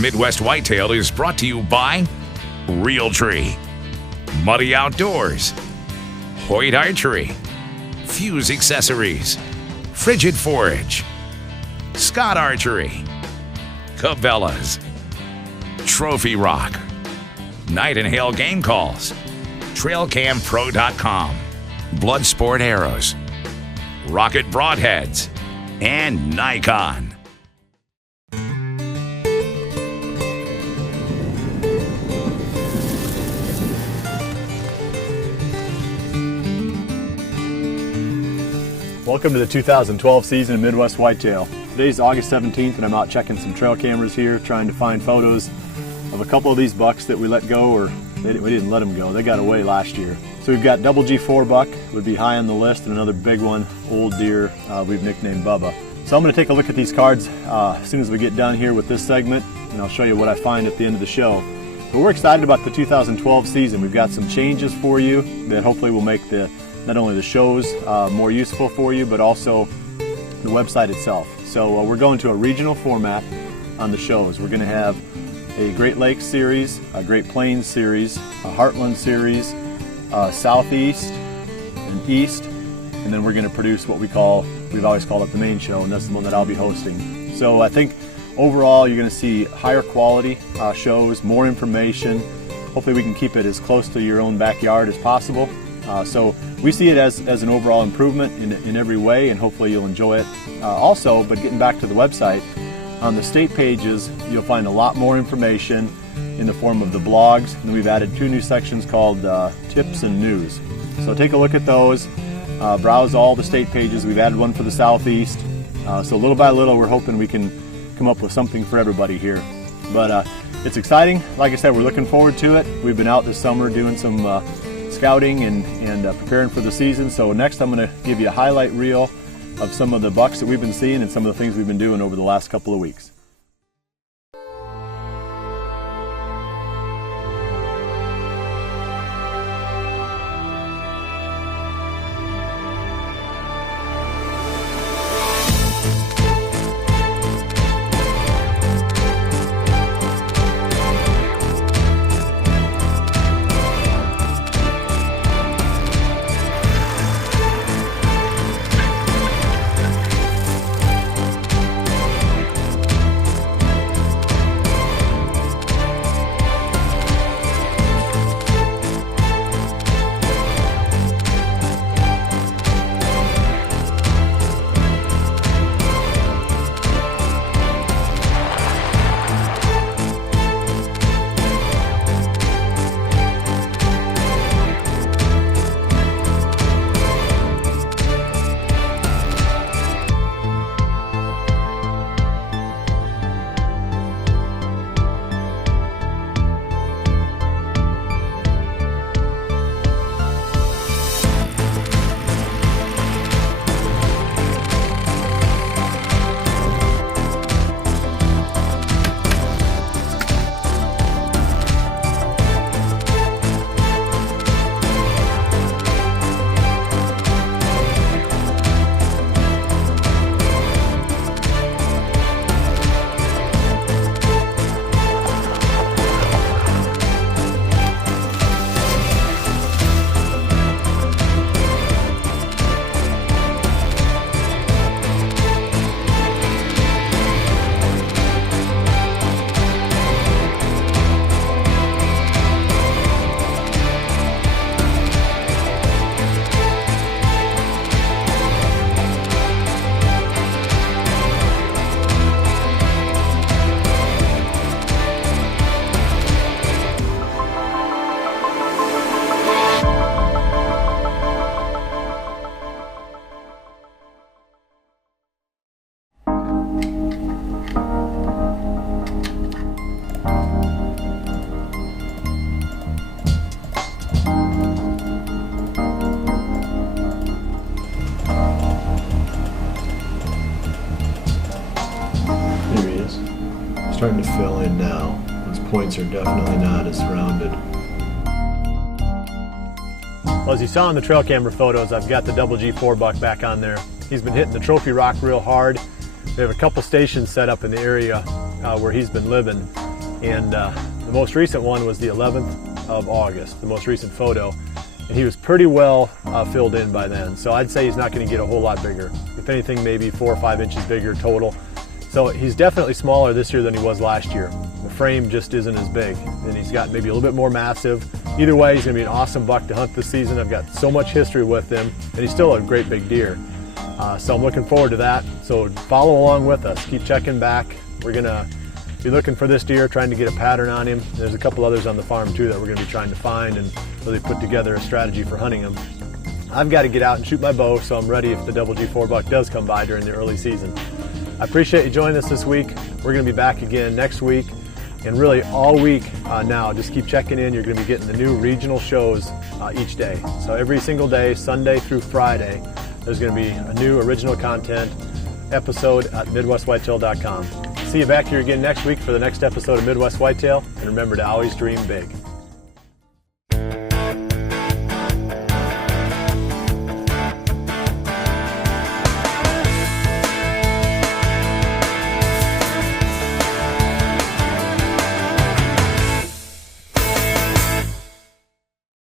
Midwest Whitetail is brought to you by Real Tree, Muddy Outdoors, Hoyt Archery, Fuse Accessories, Frigid Forage, Scott Archery, Cabela's, Trophy Rock, Night and Hail Game Calls, TrailCamPro.com, Bloodsport Arrows, Rocket Broadheads, and Nikon. Welcome to the 2012 season of Midwest Whitetail. Today's August 17th and I'm out checking some trail cameras here, trying to find photos of a couple of these bucks that we let go, or we didn't let them go. They got away last year. So we've got double G4 buck, would be high on the list, and another big one, old deer, we've nicknamed Bubba. So I'm going to take a look at these cards as soon as we get done here with this segment, and I'll show you what I find at the end of the show. But we're excited about the 2012 season. We've got some changes for you that hopefully will make not only the shows more useful for you, but also the website itself. So we're going to a regional format on the shows. We're going to have a Great Lakes series, a Great Plains series, a Heartland series, Southeast and East, and then we're going to produce what we've always called it the main show, and that's the one that I'll be hosting. So I think overall you're going to see higher quality shows, more information. Hopefully we can keep it as close to your own backyard as possible. So we see it as an overall improvement in every way, and hopefully you'll enjoy it. Also, but getting back to the website, on the state pages you'll find a lot more information in the form of the blogs, and we've added 2 new sections called Tips and News. So take a look at those, browse all the state pages. We've added one for the Southeast, so little by little we're hoping we can come up with something for everybody here. But it's exciting. Like I said, we're looking forward to it. We've been out this summer doing some scouting and preparing for the season. So next I'm going to give you a highlight reel of some of the bucks that we've been seeing and some of the things we've been doing over the last couple of weeks. Starting to fill in now. Those points are definitely not as rounded. Well, as you saw in the trail camera photos, I've got the double G4 buck back on there. He's been hitting the Trophy Rock real hard. We have a couple stations set up in the area where he's been living. And the most recent one was the 11th of August, the most recent photo. And he was pretty well filled in by then. So I'd say he's not going to get a whole lot bigger. If anything, maybe 4 or 5 inches bigger total. So he's definitely smaller this year than he was last year. The frame just isn't as big, and he's got maybe a little bit more massive. Either way, he's going to be an awesome buck to hunt this season. I've got so much history with him, and he's still a great big deer. So I'm looking forward to that. So follow along with us. Keep checking back. We're going to be looking for this deer, trying to get a pattern on him. There's a couple others on the farm too that we're going to be trying to find and really put together a strategy for hunting them. I've got to get out and shoot my bow, so I'm ready if the double G4 buck does come by during the early season. I appreciate you joining us this week. We're going to be back again next week, and really all week now. Just keep checking in. You're going to be getting the new regional shows each day. So every single day, Sunday through Friday, there's going to be a new original content episode at MidwestWhitetail.com. See you back here again next week for the next episode of Midwest Whitetail, and remember to always dream big.